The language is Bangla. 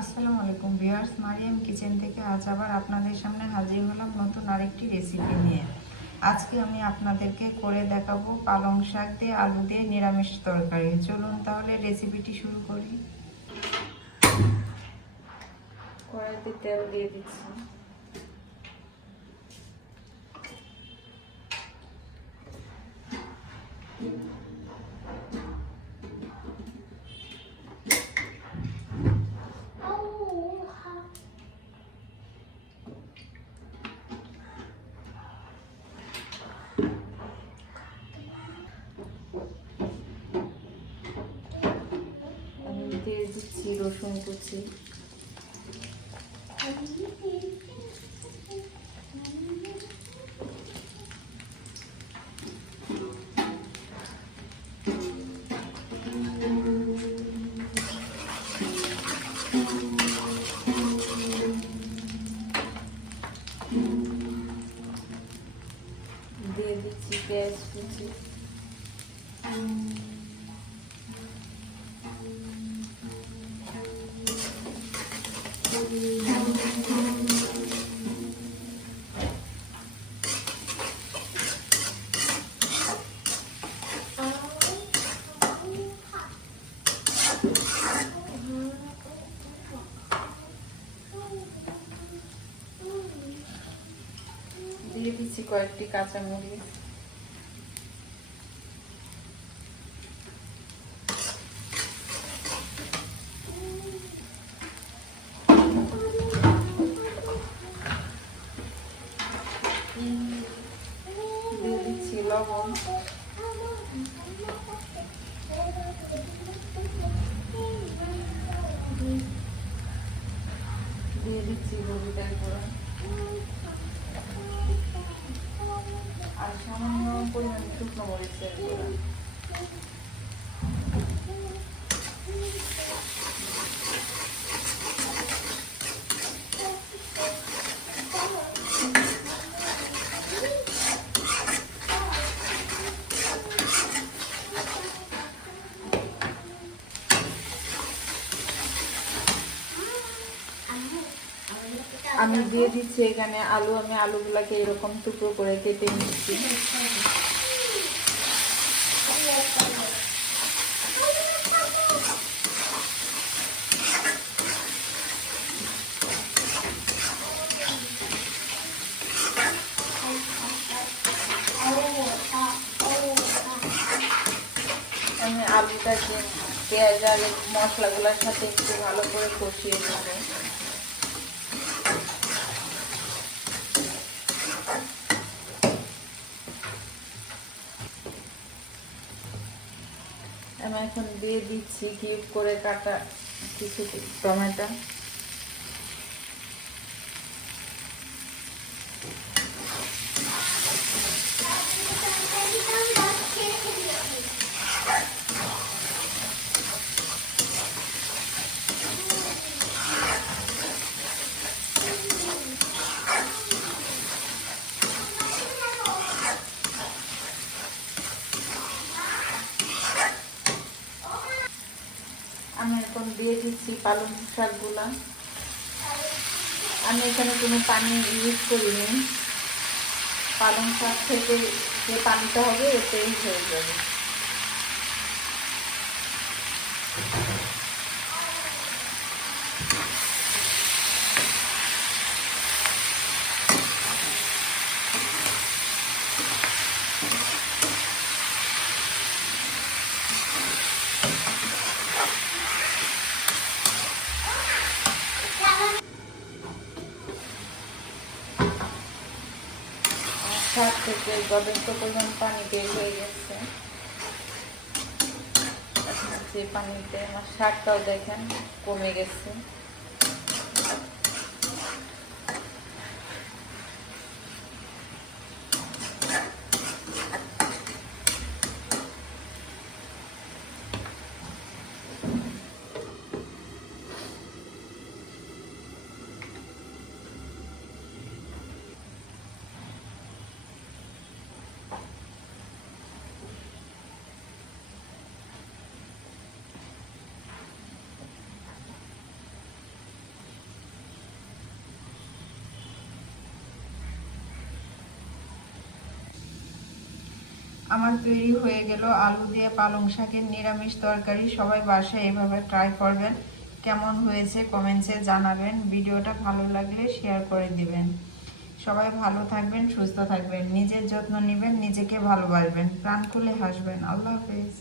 আসসালামু আলাইকুম ভিউয়ার্স, মারিয়াম কিচেন থেকে আজ আবার আপনাদের সামনে হাজির হলাম নতুন আরেকটি রেসিপি নিয়ে। আজকে আমি আপনাদেরকে করে দেখাবো পালং শাক দিয়ে আলু দিয়ে নিরামিষ তরকারি। চলুন তাহলে রেসিপিটি শুরু করি। কড়াইতে তেল দিয়ে দিচ্ছি। দিয়ে দিচ্ছি রসুন কুচি, দিয়ে দিচ্ছি পেঁয়াজ কুচি, দিয়ে দিচ্ছি কয়েকটি কাঁচামরিচ, দিয়ে দিচ্ছি লবণ, দিয়ে দিচ্ছি হলুদের গুঁড়া আর সামান্য পরিমাণ শুকনো মরিচের গুঁড়া। আমি দিয়ে দিচ্ছি এখানে আলু। আমি আলুগুলাকে এরকম টুকরো করে কেটে নিচ্ছি। আমি আলুটাকে পেঁয়াজ আর মশলাগুলোর সাথে একটু ভালো করে কষিয়ে নেব। আমি এখন দিয়ে দিচ্ছি কিউব করে কাটা কিছু টমেটো, আমি এখন দিয়ে দিচ্ছি পালং শাকগুলা। আমি এখানে কোনো পানি ইউজ করিনি, পালং শাক থেকে যে পানিটা হবে এতেই হয়ে যাবে। শাক থেকে যথেষ্ট পরিমাণ পানি বের হয়ে গেছে। যে পানিতে আমার শাকটাও দেখেন কমে গেছে। আমার তৈরি হয়ে গেল আলু দিয়ে পালং শাকের নিরামিষ তরকারি। সবাই বাসায় এভাবে ট্রাই করবেন, কেমন হয়েছে কমেন্টসে জানাবেন। ভিডিওটা ভালো লাগলে শেয়ার করে দিবেন। সবাই ভালো থাকবেন, সুস্থ থাকবেন, নিজের যত্ন নেবেন, নিজেকে ভালোবাসবেন, প্রাণ খুলে হাসবেন। আল্লাহ হাফেজ।